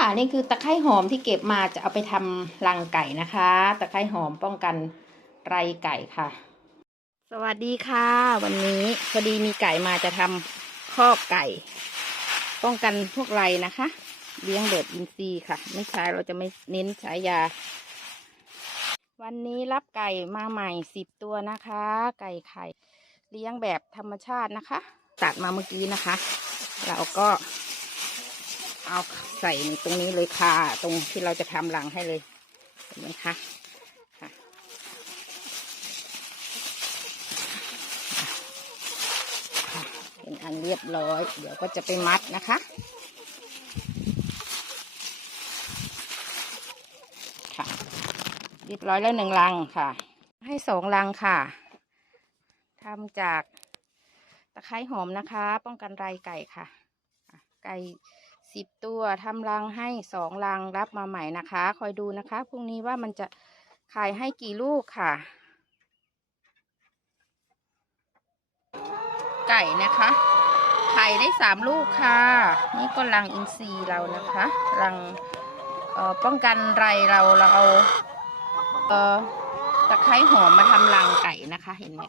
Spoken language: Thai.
่ะนี่คือตะไคร้หอมที่เก็บมาจะเอาไปทำรังไก่นะคะ ตะไคร้หอมป้องกันไรไก่ค่ะ สวัสดีค่ะ วันนี้พอดีมีไก่มาจะทำคอกไก่ ป้องกันพวกไรนะคะ เลี้ยงแบบอินทรีย์ค่ะ ไม่ใช้เราจะไม่เน้นใช้ยา วันนี้รับไก่มาใหม่สิบตัวนะคะ ไก่ไข่ เลี้ยงแบบธรรมชาตินะคะ ตัดมาเมื่อกี้นะคะ เราก็ เอาใส่ในตรงนี้เลยค่ะ ตรงที่เราจะทำรังให้เลยเห็นไหมคะค่ะเป็นอันเรียบร้อย เดี๋ยวก็จะไปมัดนะคะค่ะเรียบร้อยแล้วหนึ่งรังค่ะ ให้สองรังค่ะทำจากตะไคร้หอมนะคะ ป้องกันไรไก่ค่ะ ไก่ สิบตัวทำรังให้สองรังรับมาใหม่นะคะ คอยดูนะคะพรุ่งนี้ว่ามันจะขายให้กี่ลูกค่ะ ไก่นะคะไข่ได้สามลูกค่ะ นี่ก็รังอินทรีย์เรานะคะรังเอ่อป้องกันไรเราเราเอาเอ่อตะไคร้หอมมาทำรังไก่นะคะเห็นไหมคะ